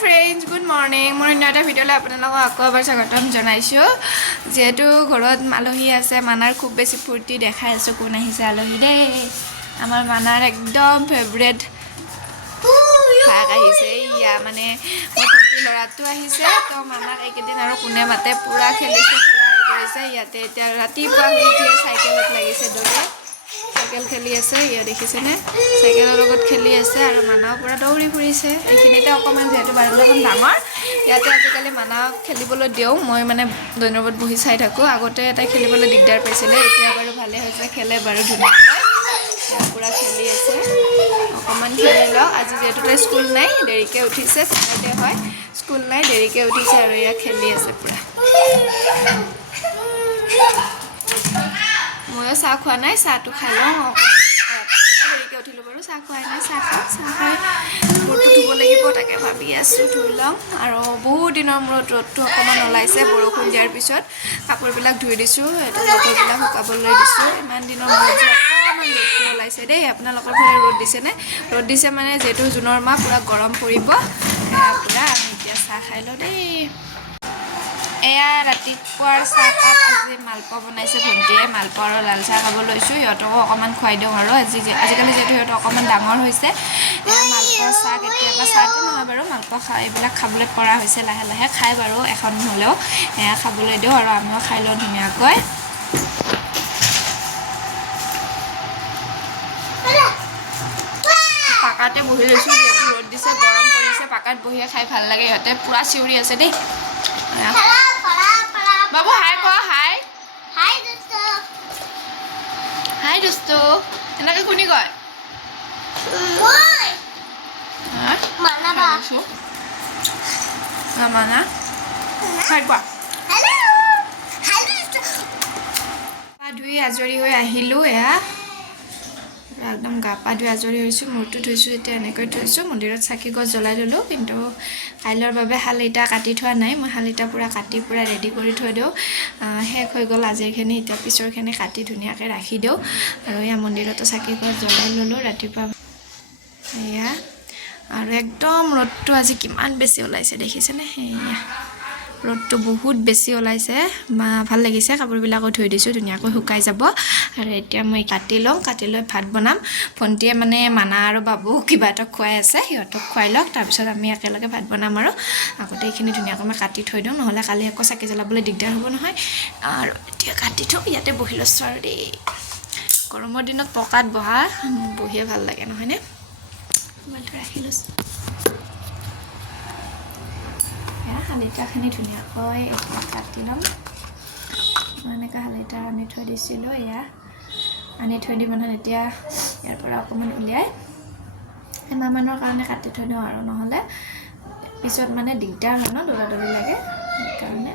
friends, good morning. Moi nata video la apnalok akko abar sagatam janaisu. Jehetu ghorot malohi ase manar khub beshi furti dekhai asu kon ahise alohi de. Amar manar ekdom favorite khag ahise ya mane moi furti loratu ahise to manar ekedin aro kune mate pura khelise pura goise yate eta rati pa uthie cycle lagise dore cycle খেলি আছে ইয়া দেখিছেনে সাইকেলৰ লগত খেলি আছে আৰু মানাও পুৰা দৌৰি ফুৰিছে এইখিনিতে অকমান যেহেতু বাৰণ্ডাখন ডাঙৰ ইয়াতে আজিকালি মানাও খেলিবলৈ দিও মই মানে দৈনবত বহি চাই থাকো আগতে এটা খেলিবলৈ দিগদাৰ পাইছিলে এতিয়া বাৰু ভালে হৈছে খেলে বাৰু ধুনীয়াকৈ পুৰা খেলি আছে অকমান খেলিল আজি যেহেতু স্কুল নাই দেৰিকে উঠিছে সাইতে হয় স্কুল নাই দেৰিকে উঠিছে আৰু ইয়া খেলি আছে পুৰা মই চাহ খোৱা নাই চাহটো খাই লওঁ দেৰিকে উঠিলো বাৰু চাহ খোৱাই নাই চাহ খাই ৰ'দটো ধুব লাগিব তাকে ভাবি আছোঁ ধুই লওঁ আৰু বহুত দিনৰ মূৰত ৰ'দটো অকণমান ওলাইছে বৰষুণ দিয়াৰ পিছত কাপোৰবিলাক ধুই দিছোঁ এইটো কাপোৰবিলাক শুকাবলৈ দিছোঁ ইমান দিনৰ মূৰত যে অকণমান ৰ'দটো ওলাইছে দেই আপোনালোকৰ ফালে ৰ'দ দিছেনে ৰ'দ দিছে মানে যিহেতু জুনৰ মাহ পুৰা গৰম পৰিব পুৰা আমি এতিয়া চাহ খাই লওঁ দেই এয়া ৰাতিপুৱাৰ চাহকাপ আজি মালপোৱা বনাইছে ভণ্টিয়ে মালপোৱা আৰু লাল চাহ খাব লৈছোঁ সিহঁতকো অকণমান খুৱাই দিওঁ আৰু আজিকালি যিহেতু সিহঁত অকণমান ডাঙৰ হৈছে মালপোৱা চাহ কেতিয়াবা চাহটো নহয় বাৰু মালপোৱা এইবিলাক খাবলৈ পৰা হৈছে লাহে লাহে খাই বাৰু এখন হ'লেও এয়া খাবলৈ দিওঁ আৰু আমিও খাই লওঁ ধুনীয়াকৈ পাকাতে বহি লৈছোঁ যিহেতু ৰ'দ দিছে গৰম পৰিছে পাকাত বহিয়ে খাই ভাল লাগে সিহঁতে পুৰা চিঞৰি আছে দেই বাবু হাই ক হাই হাই দোস্তো হাই দোস্তো এনেকৈ কোনি কয় মানা বা মানা হাই কোৱা ধুই আজৰি হৈ আহিলোঁ এয়া একদম গা পা ধুই আজৰি হৈছোঁ মূৰটো ধুইছোঁ এতিয়া এনেকৈ থৈছোঁ মন্দিৰত চাকি গছ জ্বলাই ল'লোঁ কিন্তু কাইলৈৰ বাবে শালিটা কাটি থোৱা নাই মই শালিটা পুৰা কাটি পুৰা ৰেডি কৰি থৈ দিওঁ শেষ হৈ গ'ল আজিৰখিনি এতিয়া পিছৰখিনি কাটি ধুনীয়াকৈ ৰাখি দিওঁ আৰু এয়া মন্দিৰতো চাকি গছ জ্বলাই ল'লোঁ ৰাতিপুৱা এয়া আৰু একদম ৰ'দটো আজি কিমান বেছি ওলাইছে দেখিছেনে সেয়া ৰ'দটো বহুত বেছি ওলাইছে ভাল লাগিছে কাপোৰবিলাকো ধুই দিছোঁ ধুনীয়াকৈ শুকাই যাব আৰু এতিয়া মই কাটি লওঁ কাটি লৈ ভাত বনাম ভণ্টিয়ে মানে মানা আৰু বাবু কিবা এটা খুৱাই আছে সিহঁতক খুৱাই লওক তাৰপিছত আমি একেলগে ভাত বনাম আৰু আগতে এইখিনি ধুনীয়াকৈ মই কাটি থৈ দিওঁ নহ'লে কালি আকৌ চাকি জ্বলাবলৈ দিগদাৰ হ'ব নহয় আৰু এতিয়া কাটি থওঁ ইয়াতে বহি লৈছোঁ আৰু দেই গৰমৰ দিনত পকাত বহিয়ে ভাল লাগে নহয়নে মোবাইলটো ৰাখি লৈছোঁ শালিটাখিনি ধুনীয়াকৈ কাটি ল'ম এনেকৈ শালিটা আনি থৈ দিছিলোঁ এয়া আনি থৈ দি মানে এতিয়া ইয়াৰ পৰা অকণমান উলিয়াই এমাহমানৰ কাৰণে কাটি থৈ দিওঁ আৰু নহ'লে পিছত মানে দিগদাৰ হয় ন দৌৰা লাগে সেইকাৰণে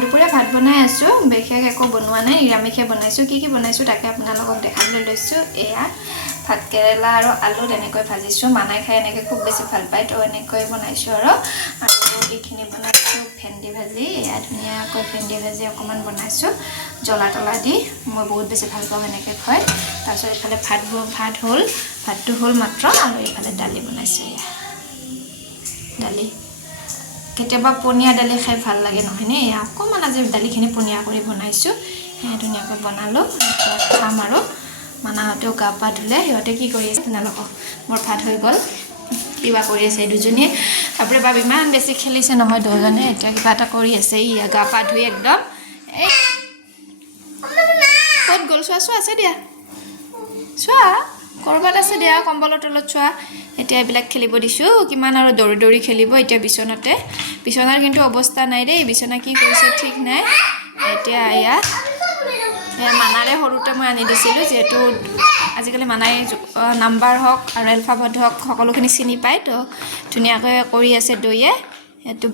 দুপৰীয়া ভাত বনাই আছোঁ বিশেষ একো বনোৱা নাই নিৰামিষে বনাইছোঁ কি বনাইছোঁ তাকে আপোনালোকক দেখাবলৈ লৈছোঁ এয়া ভাত কেৰেলা আৰু আলু তেনেকৈ ভাজিছোঁ মানাই খাই এনেকৈ খুব বেছি ভাল পায় তো এনেকৈ বনাইছোঁ আৰু এইখিনি বনাইছোঁ ভেন্দি ভাজি এয়া ধুনীয়াকৈ ভেন্দি ভাজি অকণমান বনাইছোঁ জ্বলা তলা দি মই বহুত বেছি ভাল পাওঁ এনেকৈ খুৱাই তাৰপিছত এইফালে ভাতটো হ'ল মাত্ৰ আৰু এইফালে দালি বনাইছোঁ এয়া দালি কেতিয়াবা পনীয়া দালি খাই ভাল লাগে নহয়নে অকণমান আজি দালিখিনি পনীয়া কৰি বনাইছোঁ ধুনীয়াকৈ বনালোঁ খাম আৰু মানাহঁতেও গা পা ধুলে সিহঁতে কি কৰি আছে আপোনালোকক মোৰ ভাত হৈ গ'ল কিবা কৰি আছে দুজনীয়ে তাৰপৰা বাবু ইমান বেছি খেলিছে নহয় দুজনে এতিয়া কিবা এটা কৰি আছে গা পা ধুই একদম এই ক'ত গ'ল চোৱা আছে দিয়া চোৱা ক'ৰবাত আছে দিয়া কম্বলৰ তলত চোৱা এতিয়া এইবিলাক খেলিব দিছোঁ কিমান আৰু দৌৰি খেলিব এতিয়া বিচনাৰ কিন্তু অৱস্থা নাই দেই বিচনা কি কৰিছে ঠিক নাই এতিয়া এয়া মানাৰে সৰুতে মই আনি দিছিলোঁ যিহেতু আজিকালি মানাই নাম্বাৰ হওক আৰু এলফাবেট হওক সকলোখিনি চিনি পায় তো ধুনীয়াকৈ কৰি আছে দৈয়ে সেইটো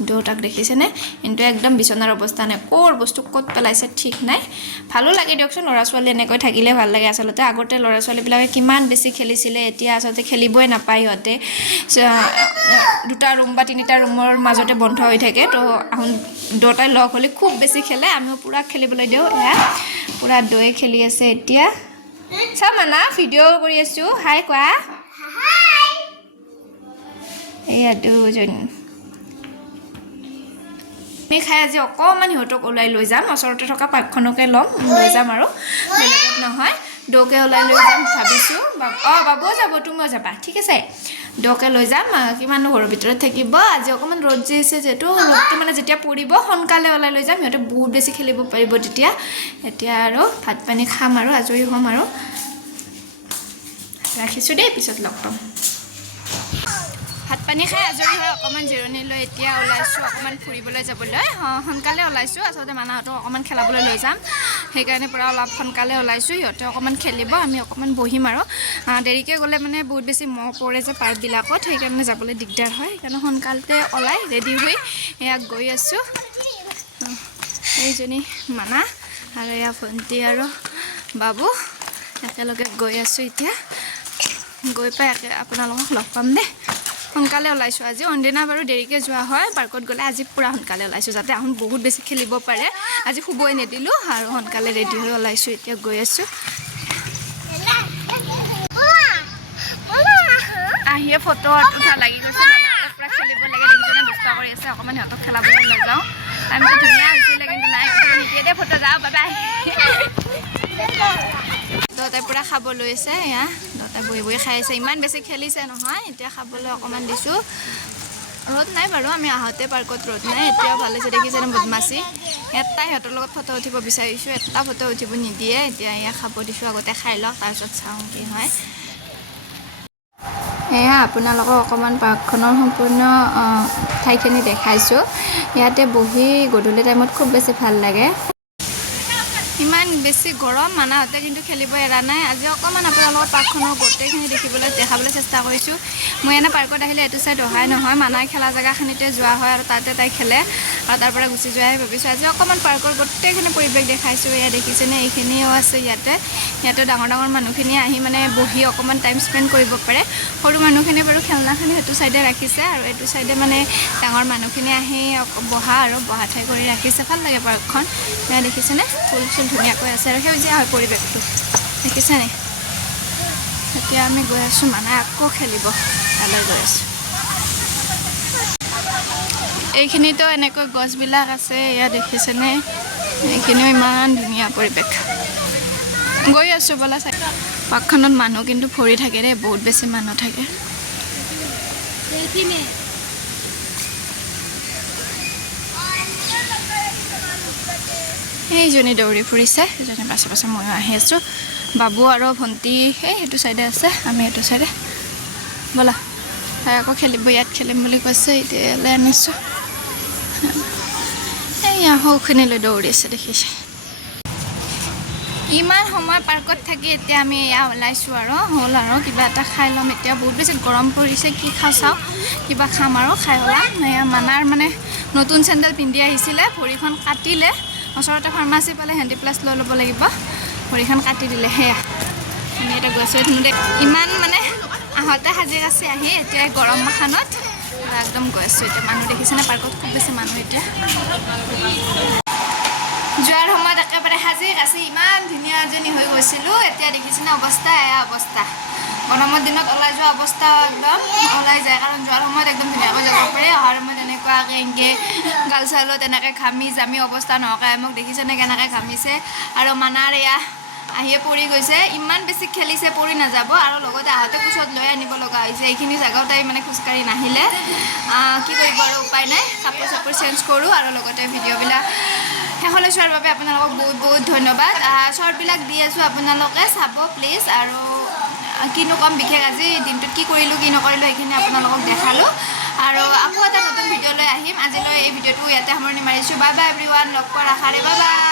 দুটাক দেখিছেনে কিন্তু একদম বিচনাৰ অৱস্থা নাই ক'ৰ বস্তু ক'ত পেলাইছে ঠিক নাই ভালো লাগে দিয়কচোন ল'ৰা ছোৱালী এনেকৈ থাকিলে ভাল লাগে আচলতে আগতে ল'ৰা ছোৱালীবিলাকে কিমান বেছি খেলিছিলে এতিয়া আচলতে খেলিবই নাপায় সিহঁতে দুটা ৰুম বা তিনিটা ৰুমৰ মাজতে বন্ধ হৈ থাকে তো আহোন দুটাই লগ হ'লে খুব বেছি খেলে আমিও পুৰা খেলিবলৈ দিওঁ এয়া পুৰা দৈ খেলি আছে এতিয়া চাম না ভিডিঅ' কৰি আছোঁ হাই কোৱা এয়া দুজন খাই আজি অকণমান সিহঁতক ওলাই লৈ যাম ওচৰতে থকা পাৰ্কখনকে ল'ম লৈ যাম আৰু বেলেগত নহয় দৌকে ওলাই লৈ যাম ভাবিছোঁ বাবুও যাব তুমিও যাবা ঠিক আছে দৌকে লৈ যাম কিমানো ঘৰৰ ভিতৰত থাকিব আজি অকণমান ৰ'দ যে আছে যিহেতু ৰ'দটো মানে যেতিয়া পৰিব সোনকালে ওলাই লৈ যাম সিহঁতে বহুত বেছি খেলিব পাৰিব তেতিয়া এতিয়া আৰু ভাত পানী খাম আৰু আজৰি হ'ম আৰু ৰাখিছোঁ দেই পিছত লগ পাম ভাত পানী খাই আজৰি হৈ অকণমান জিৰণি লৈ এতিয়া ওলাইছোঁ অকণমান ফুৰিবলৈ যাবলৈ সোনকালে ওলাইছোঁ আচলতে মানাহঁতক অকণমান খেলাবলৈ লৈ যাম সেইকাৰণে পূৰা অলপ সোনকালে ওলাইছোঁ সিহঁতে অকণমান খেলিব আমি অকণমান বহিম আৰু দেৰিকৈ গ'লে মানে বহুত বেছি মহ পৰে যে পাৰ্কবিলাকত সেইকাৰণে যাবলৈ দিগদাৰ হয় সেইকাৰণে সোনকালতে ওলাই ৰেডি হৈ এয়া গৈ আছোঁ এইজনী মানা আৰু এয়া ভণ্টি আৰু বাবু একেলগে গৈ আছোঁ এতিয়া গৈ পাই আপোনালোকক লগ পাম দেই সোনকালে ওলাইছোঁ আজি অনদিনা বাৰু দেৰিকৈ যোৱা হয় পাৰ্কত গ'লে আজি পূৰা সোনকালে ওলাইছোঁ যাতে আহোন বহুত বেছি খেলিব পাৰে আজি শুবই নিদিলোঁ আৰু সোনকালে ৰেডি হৈ ওলাইছোঁ এতিয়া গৈ আছোঁ আহিয়ে ফটো উঠা লাগি গৈছে পূৰা খেলিব লাগে দেখিছেনে দুষ্ট কৰি আছে অকণমান সিহঁতক খেলাবলৈ লৈ যাওঁ টাইমটো ধুনীয়া হৈছিলে কিন্তু নাই নিদিয়ে দেই ফটো যাওঁ বাবাই দেউতাই পূৰা খাব লৈছে এয়া দেউতাই বহি বহি খাই আছে ইমান বেছি খেলিছে নহয় এতিয়া খাবলৈ অকণমান দিছোঁ ৰ'দ নাই বাৰু আমি আহোঁতে পাৰ্কত ৰ'দ নাই এতিয়াও ভাল হৈছে দেখিছেনে বদমাচি এটাই সিহঁতৰ লগত ফটো উঠিব বিচাৰিছোঁ এটা ফটো উঠিব নিদিয়ে এতিয়া এয়া খাব দিছোঁ আগতে খাই লওক তাৰপিছত চাওঁ কি হয় এয়া আপোনালোকক অকণমান পাৰ্কখনৰ সম্পূৰ্ণ ঠাইখিনি দেখাইছোঁ ইয়াতে বহি গধূলি টাইমত খুব বেছি ভাল লাগে ইমান বেছি গৰম মানাহঁতে কিন্তু খেলিব এৰা নাই আজি অকণমান আপোনালোকৰ পাৰ্কখনৰ গোটেইখিনি দেখাবলৈ চেষ্টা কৰিছোঁ মই এনে পাৰ্কত আহিলে এইটো চাইড অহাই নহয় মানাই খেলা জেগাখিনিতে যোৱা হয় আৰু তাতে তাই খেলে আৰু তাৰ পৰা গুচি যোৱাই ভাবিছোঁ আজি অকণমান পাৰ্কৰ গোটেইখিনি পৰিৱেশ দেখাইছোঁ এয়া দেখিছেনে এইখিনিও আছে ইয়াতে ডাঙৰ ডাঙৰ মানুহখিনি আহি মানে বহি অকণমান টাইম স্পেণ্ড কৰিব পাৰে সৰু মানুহখিনি বাৰু খেলনাখিনি সেইটো চাইডে ৰাখিছে আৰু এইটো চাইডে মানে ডাঙৰ মানুহখিনি আহি বহা ঠাই কৰি ৰাখিছে ভাল লাগে পাৰ্কখন এয়া দেখিছেনে ফুল চুল ধুনীয়াকৈ আছে আৰু সেউজীয়া হয় পৰিৱেশটো দেখিছেনে এতিয়া আমি গৈ আছোঁ মানে আকৌ খেলিব তালৈ গৈ আছোঁ এইখিনিতো এনেকৈ গছবিলাক আছে এয়া দেখিছেনে এইখিনিও ইমান ধুনীয়া পৰিৱেশ গৈ আছোঁ ব'লা চাই পাৰ্কখনত মানুহ কিন্তু ভৰি থাকে দেই বহুত বেছি মানুহ থাকে এইজনী দৌৰি ফুৰিছে এজনী পাছে পাছে ময়ো আহি আছোঁ বাবু আৰু ভণ্টি সেইটো চাইডে আছে আমি এইটো চাইডে ব'লা তাই আকৌ খেলিব ইয়াত খেলিম বুলি কৈছে এতিয়া ইয়ালৈ আনিছোঁ এয়া সৌখিনিলৈ দৌৰি আছে দেখিছে ইমান সময় পাৰ্কত থাকি এতিয়া আমি এয়া ওলাইছোঁ আৰু হ'ল আৰু কিবা এটা খাই ল'ম এতিয়া বহুত বেছি গৰম পৰিছে কি খাওঁ চাওঁ কিবা খাম আৰু খাই ওলাম এয়া মানাৰ মানে নতুন চেণ্ডেল পিন্ধি আহিছিলে ভৰিখন কাটিলে ওচৰতে ফাৰ্মাচী পালে হেণ্ডি প্লাছ লৈ ল'ব লাগিব ভৰিখন কাটি দিলে সেয়া আমি এতিয়া গৈছোঁ ইমান মানে আহোঁতে সাজি কাচি আহি এতিয়া গৰম মাখানত একদম গৈ আছোঁ এতিয়া মানুহ দেখিছেনে পাৰ্কত খুব বেছি মানুহ এতিয়া যোৱাৰ সময়ত একেবাৰে সাজি কাচি ইমান ধুনীয়া এজনী হৈ গৈছিলোঁ এতিয়া দেখিছেনে অৱস্থা এয়া অৱস্থা গৰমৰ দিনত ওলাই যোৱা অৱস্থা একদম ওলাই যায় কাৰণ যোৱাৰ সময়ত একদম ধুনীয়াকৈ যাব পাৰে অহাৰ সময়ত এনেকুৱাকৈ এনেকৈ গাল চালত এনেকৈ ঘামি জামি অৱস্থা নহকাই মোক দেখিছেনে কেনেকৈ ঘামিছে আৰু মানাৰ এয়া আহিয়ে পৰি গৈছে ইমান বেছি খেলিছে পৰি নাযাব আৰু লগতে আহোঁতে কোচত লৈ আনিব লগা হৈছে এইখিনি জেগাও তাই মানে খোজকাঢ়ি নাহিলে কি কৰিব আৰু উপায় নাই কাপোৰ চাপোৰ চেঞ্জ কৰোঁ আৰু লগতে ভিডিঅ'বিলাক শেষলৈ চোৱাৰ বাবে আপোনালোকক বহুত বহুত ধন্যবাদ শ্বৰ্টবিলাক দি আছোঁ আপোনালোকে চাব প্লিজ আৰু কিনো ক'ম বিশেষ আজি দিনটোত কি কৰিলোঁ কি নকৰিলোঁ সেইখিনি আপোনালোকক দেখালোঁ আৰু আকৌ এটা নতুন ভিডিঅ' লৈ আহিম আজিলৈ এই ভিডিঅ'টো ইয়াতে সামৰণি মাৰিছোঁ বাই বাই এভৰিৱান লগ পোৱাৰ আশাৰে বাই বাই